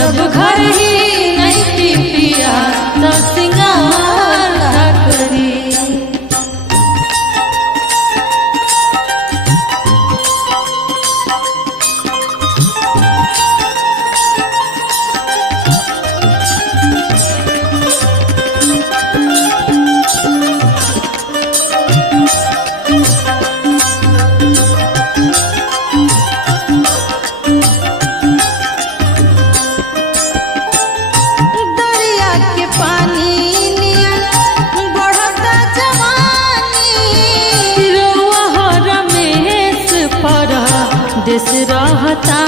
जब घर ही नहीं पिया तो सिंगार का करी। देश रहता